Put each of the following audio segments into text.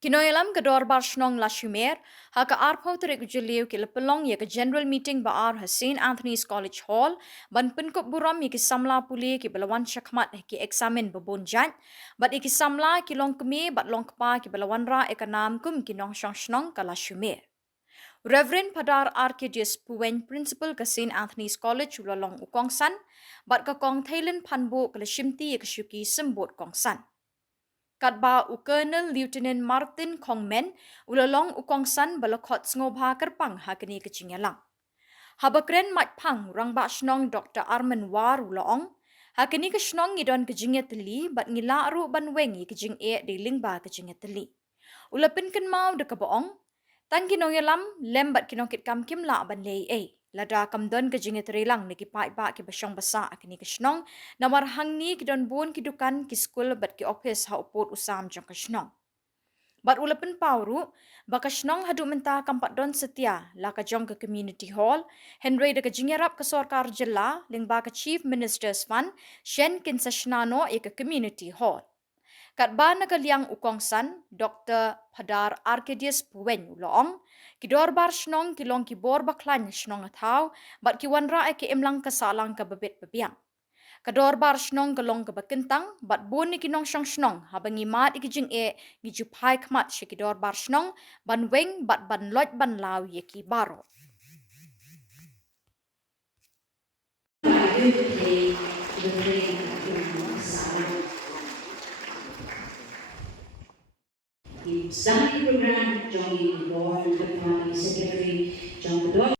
Kinoyalam ke Dorbar Shnong Lachumiere, haka arpau terik ujeliu ke lepelong ya ke general meeting baar St. Anthony's College Hall, ban Pynkup Burom ya ke Samla puli ke belawan syakmat ke eksamen bebon jat, bat iki Samla ki long kemi bat long kepa ke belawan ra ekanam kum ki nong shong shnong ke Lachumiere. Reverend Padar Arcadius Puwen Principal ke St. Anthony's College ulalong ukongsan, bat ke kong Thailand panbo ke leshimti ya ke syuki sembut kongsan. Katba u Colonel Lieutenant Martin Kongmen ulalong ukongsan balakot ngobha kerpang hakini kecingyalang. Habakren matpang rangba shnong Dr. Arman War ulaong hakini ke shnong ngidon kejingya teli bat ngila aru ban wengi kejing di lingba kejingya teli. Ulapin ken mau de kaboong tang kinongelam lembat kinongkit kam kim la ban lei lada kamdon kejingya terilang niki pai ba ki basyong basa akini ke shnong namar hangni kidon bun kidukan ki skul bat ki office ha upot usam jong ke shnong. Bat ulapin pauru, baka shnong hadu menta kampat don setia la ka jong ke community hall, Henry de kejingyarap ke Khuborjylla ling ba ke chief minister's fund, shen kin sashnano ke community hall. Kat ba nagaliang ukongsan, Dr. Padar Arcadius Puwen uloong, ki Dorbar shnong kilong ki bor baklan shnong atau, bat ki wanra ke imlang kasalang ka babit babiang. Ka Dorbar shnong kalong ka bakintang, bat bun ni kinong syong shnong, habang imat ikijing ni jupai kmat si ki Dorbar shnong, ban weng bat ban loj ban lau ye ki baro. Study program Johnny Khubor, the Party Secretary John Dorbar.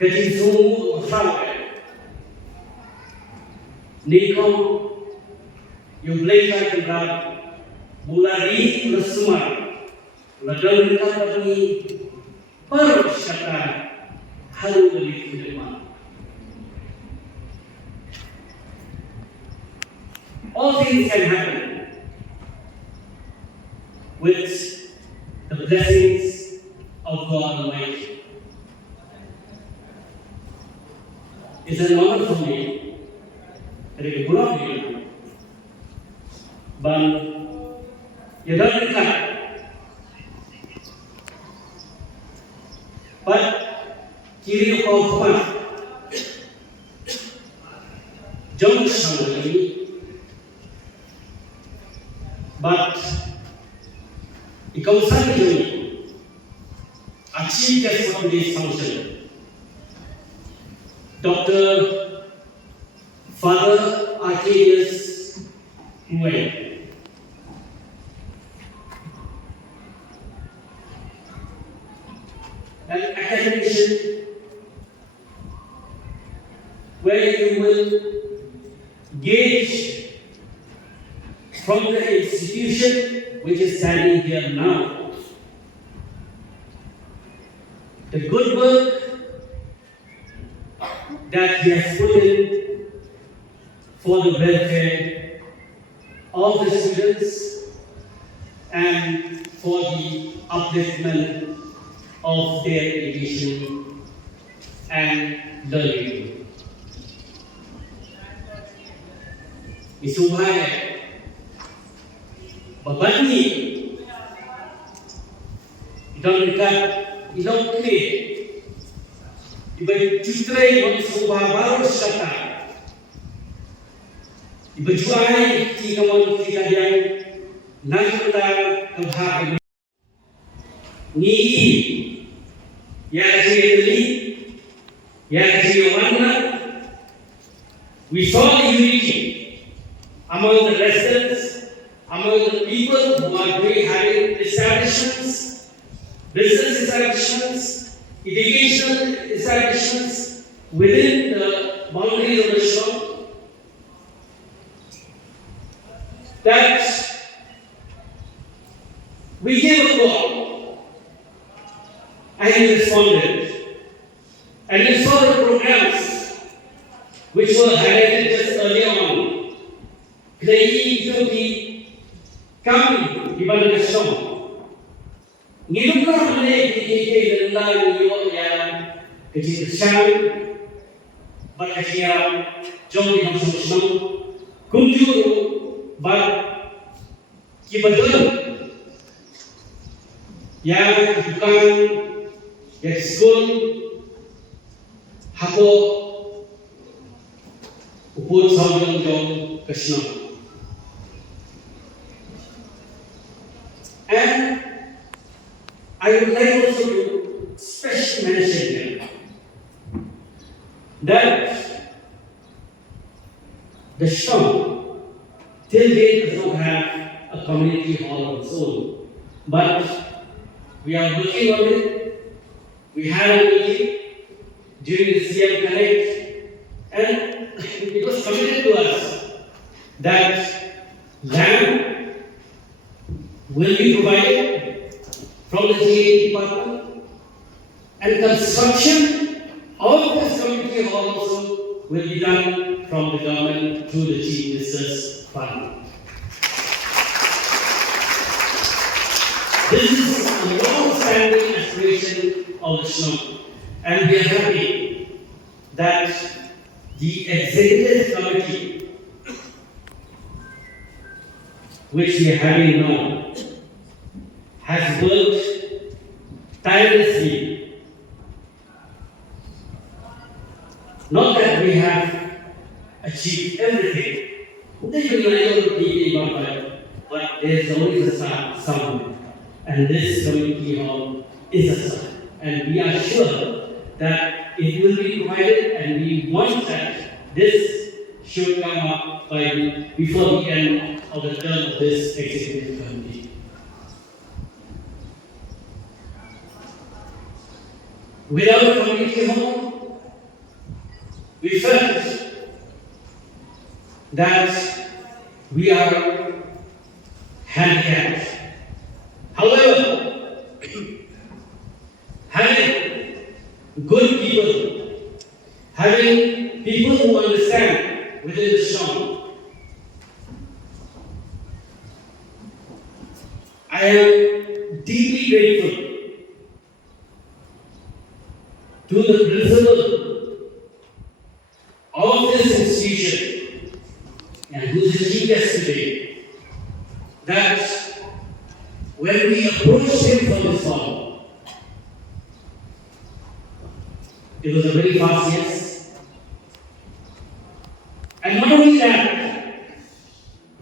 Kecil Niko yung belajar tentang mulai bersumar ladang kata ini persyata halu dari depan. All things can happen with the blessings of God Almighty. It's an honor for me dari Burom ini, ban yadar dekat, but kiri kau jauh sama ini, but ikau sendiri ini achieve that for this function. Dr. Father Arcadius Puwen. An academician where you will gauge from the institution which is standing here now the good work that he has put in for the welfare of the students and for the upliftment of their education and learning. Isuhay, babani, idang dekat, idang kini, iba cutrai bagi sebuah baru sekata, iba juai tiga kawan kita yang nangkota kebahagiaan ni, ya jadi ya jadi mana, we saw the unity among the residents, among the people who are having establishments, business establishments, educational establishments within the boundaries of the Shillong, that we gave a call and he responded. And you saw the programs which were highlighted just earlier on. Klei itu di kami di Bandar Shillong. Ngiduplah oleh KKK tentang New yang kecil-kecilan, berkecilan, jom di Bandar Shillong, kunjuru, ber kibadul, yang bukan yang school. Hako uput saudang jom Krishna. And I would like also to specially mention here that the Shillong till date does not have a community hall of its own, but we are working on it. We had a meeting during the CM Connect, and it was committed to us that land will be provided from the GA department, and construction of this community hall also will be done from the government through the Chief Minister's fund. This is a long-standing aspiration of the Shillong. And we are happy that the executive committee, which we are having now, has worked tirelessly. Not that we have achieved everything, but there is always a start somewhere. And this community hall is a start. And we are sure that it will be provided, and we want that this should come up before the end of the term of this executive committee. Without a community hall, we felt that we are handicapped. However, having good people, having people who understand within the Shillong, I am deeply grateful to the principal of this institution and who's the chief guest today, that when we approached him from this hall, it was a very fast yes. And not only that,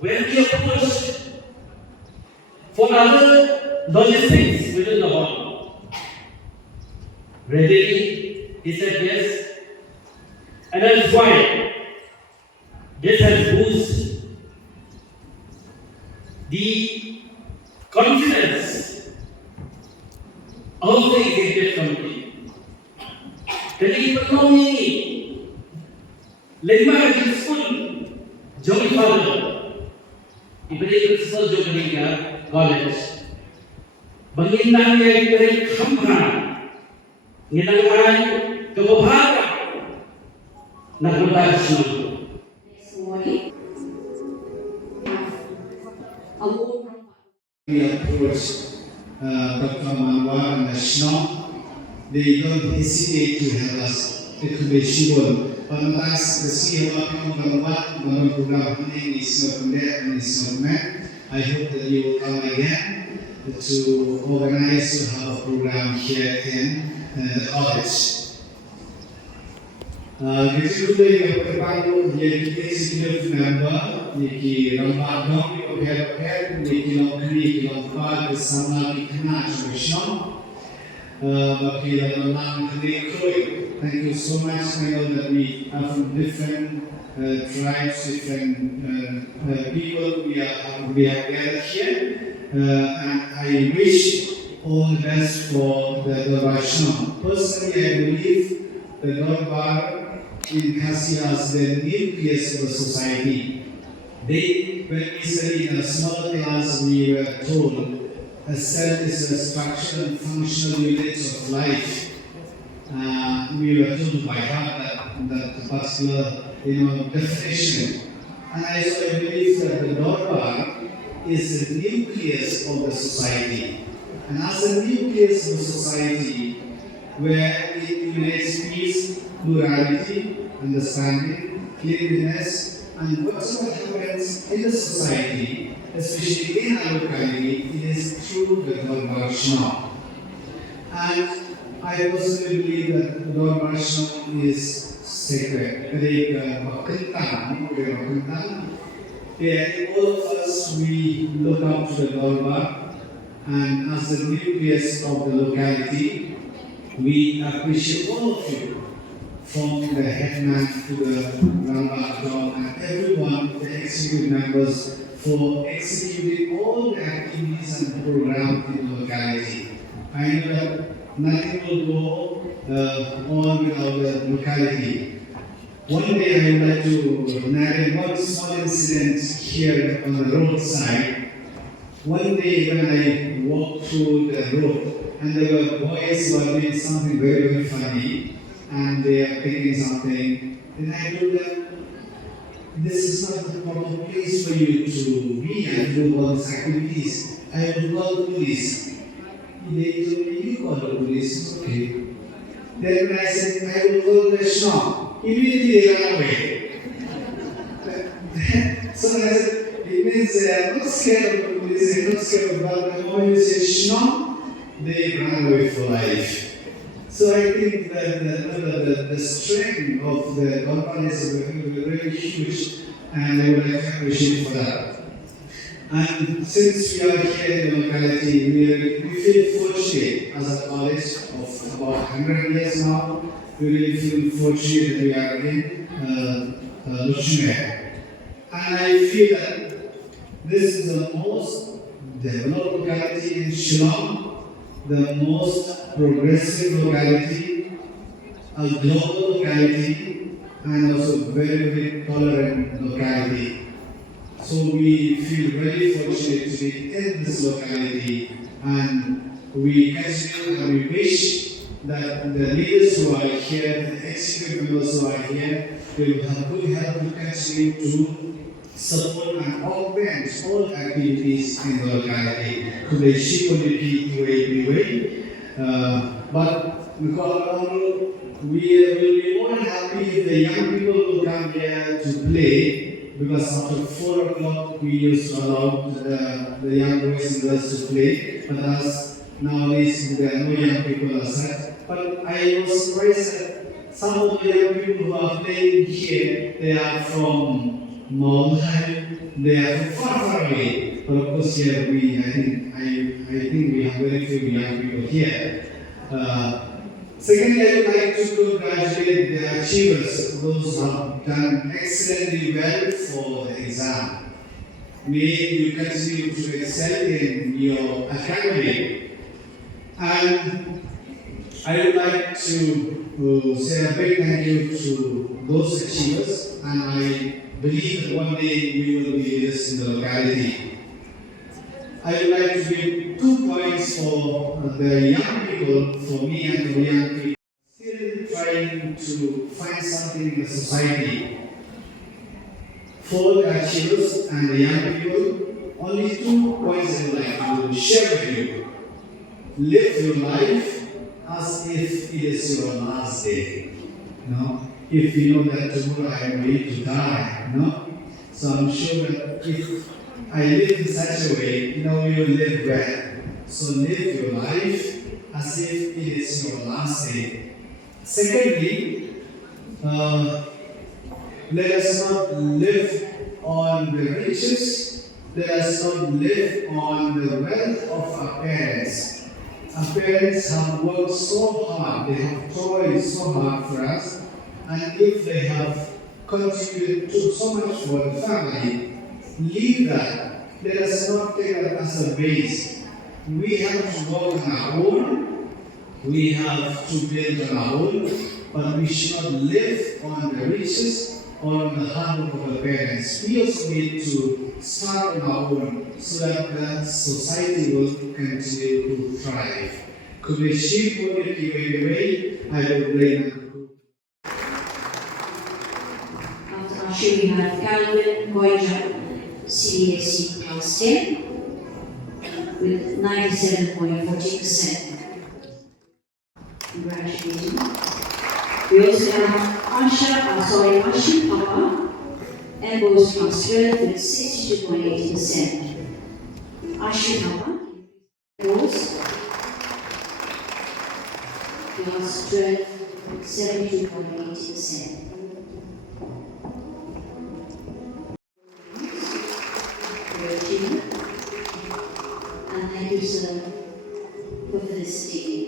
when we approached for other logistics within the hall, readily he said yes. And that's why this has boosted the confidence of the executive committee. Jadi perlu ini, lima jenis pun jauh pada ibadai principal jauh juga college. Bangintang yang dari Khubor, ngilangan kebahagiaan nak berlangsung. We approach Dr. Manwa and Shillong, they don't hesitate to help us. itu besibol. Pantas kesi apa pun kawan dalam program ini isnomet. I hope that you will come again to organize to have a program here in the college. Gitu yang pertama jadi executive member niki ramah dong di pihak niki lokri lokal Samla di kena Shillong bagi dalam negeri. Thank you so much. I know that we are from different tribes, different people. We have gathered here, and I wish all the best for the Dorbar. Personally, I believe the Dorbar in Khasi as the nucleus of the society. When we studied in a small class, we were told a cell is a structure and functional unit of life. We were told by heart that particular definition. And I believe that the Dorbar is the nucleus of the society. And as a nucleus of the society, where it unites peace, plurality, understanding, cleanliness, and whatsoever happens in the society, especially in our locality, it is through the Dorbar. And I personally believe that Dorbar is sacred. All of us, we look up to the Dorbar, and as the nucleus of the locality, we appreciate all of you, from the headman to the Rambam and everyone, the executive members, for executing all the activities and programs in the locality. I know that nothing will go on without the locality. One day I would like to narrate one small incident here on the roadside. One day when I walked through the road, and there were boys who were doing something very, very funny, and they are picking something. Then I told them, this is not the proper place for you to be and do all these activities. I will call the police. They told me, you call the police, okay. Then when I said, I will call the shop, immediately they ran away. So I said, it means they are not scared of the police, they are not scared about the moment you say shop, they run away for life. So I think that the strength of the company is very huge, and I would like to appreciate for that. And since we are here in the locality, we feel fortunate as a college of about 100 years now. We really feel fortunate that we are in Lachumiere. And I feel that this is the most developed locality in Shillong, the most progressive locality, a global locality, and also very, very tolerant locality. So we feel very fortunate to be in this locality, and we continue and we wish that the leaders who are here, the executive members who are here, will have good help to continue to support and augment all activities in the locality. But we will be more than happy if the young people will come here to play, because after 4 o'clock we used to allow the young boys and girls to play, but as nowadays there are no young people outside. But I was surprised that some of the young people who are playing here, they are from Meghalaya, they are from far away. But of course here I think we have very few young people here. Secondly, I would like to congratulate the achievers, those who have done excellently well for the exam. May you continue to excel in your academy. And I would like to say a big thank you to those achievers, and I believe that one day we will be leaders in the locality. I would like to give 2 points for the young people, for me and the young people, still trying to find something in the society. For the achievers and the young people, only 2 points I would like to share with you. Live your life as if it is your last day. If we know that tomorrow I am going to die, so I'm sure that if I live in such a way, you will live well. So live your life as if it is your last day. Secondly, let us not live on the riches. Let us not live on the wealth of our parents. Our parents have worked so hard, they have toiled so hard for us, and if they have contributed to so much for the family, leave that. Let us not take that as a base. We have to work on our own, we have to build on our own, but we should not live on the riches or on the hard work of our parents. We also need to start on our own so that the society will continue to thrive. Khuborjylla, I will blame. After Ashu, we have Khuborjylla, CBSE Class 10, with 97.40%. Congratulations. We also have Ashu Papa, and both Class 12 with 62.80%. Ashu Papa, both Class 12, 72.80%. And thank you, sir, for felicitating.